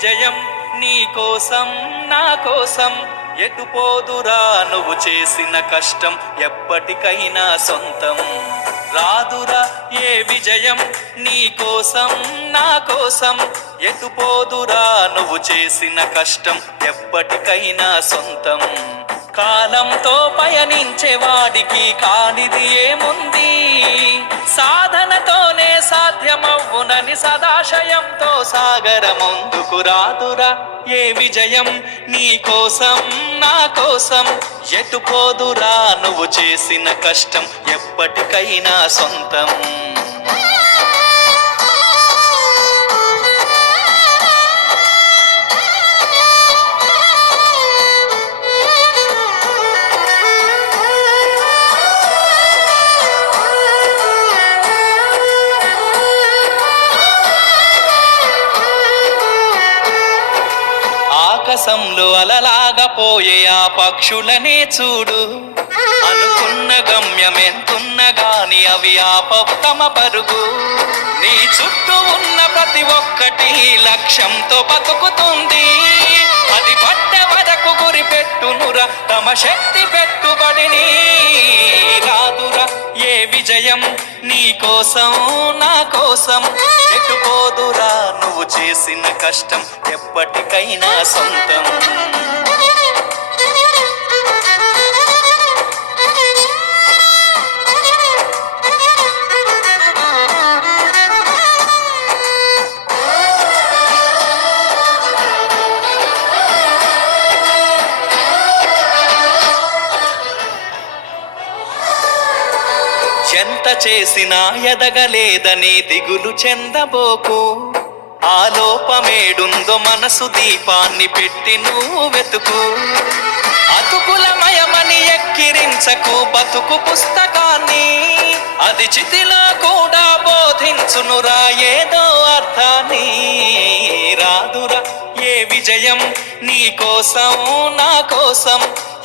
విజయం నీ కోసం నా కోసం ఎటు పోదురా నువ్వు చేసిన కష్టం ఎప్పటికైనా సొంతం రాదురా ఏ విజయం నీ కోసం నా కోసం ఎటు పోదురా నువ్వు చేసిన కష్టం ఎప్పటికైనా సొంతం కాలంతో పయనించే వాడికి కానిది ఏముంది సాధనతోనే సాధ్యమవ్వునని సదాశయంతో సాగర ముందుకు రాదురా ఏ విజయం నీ కోసం నా కోసం ఎటు పోదురా నువ్వు చేసిన కష్టం ఎప్పటికైనా సొంతం ఆకాశంలో అలలాగా పోయే ఆ పక్షులనే చూడు అనుకున్న గమ్యం ఎంతున్న గాని అవి ఆపవు తమ పరుగు నీ చుట్టూ ఉన్న ప్రతి ఒక్కటి లక్ష్యంతో బతుకుతుంది అది పట్టే వరకు గురి పెట్టునురా తమ శక్తి పెట్టుబడిని రాదురా ఏ విజయం నీ కోసం నా కోసం ఎటు పోదురా నువ్వు చేసిన కష్టం ఎప్పటికైనా సొంతం ఎంత చేసినా ఎదగలేదని దిగులు చెందబోకు ఆ లోపమేడుందో మనసు దీపాన్ని పెట్టి నువ్వు వెతుకు అతుకులమయమని ఎక్కిరించకు బతుకు పుస్తకాన్ని అది చితిలో కూడా బోధించునురా ఏదో అర్థాన్ని రాదురా ఏ విజయం నీ కోసం నా కోసం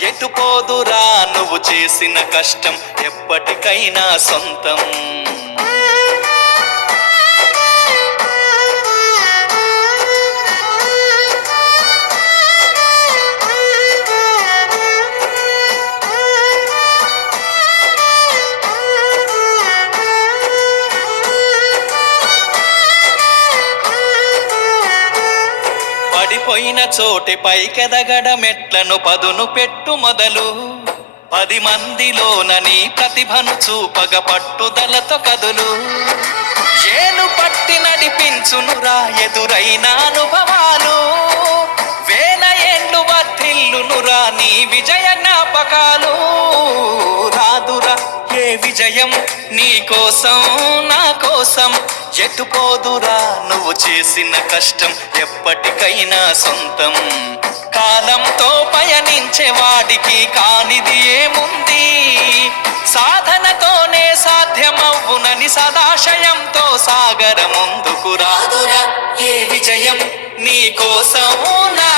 ఎటు పోదురా నువ్వు చేసిన కష్టం ఎప్పటికైనా సొంతం పడిపోయిన చోటి పైకెదగడ మెట్లను పదును పెట్టు మొదలు 10 మందిలోన నీ ప్రతిభను చూపగ పట్టుదలతో కదులు ఏలు పట్టి నడిపించునురా ఎదురైన అనుభవాలు వేల ఏండ్లు వర్ధిల్లునురా నీ విజయ జ్ఞాపకాలు రాదురా ఏ విజయం నీ కోసం నా కోసం ఎటు పోదురా నువ్వు చేసిన కష్టం ఎప్పటికైనా సొంతం కాలంతో పయనించే వాడికి కానిది ఏముంది సాధనతోనే సాధ్యమవ్వునని సదాశయంతో సాగర ముందుకు రాదురా ఏ విజయం నీ కోసం నా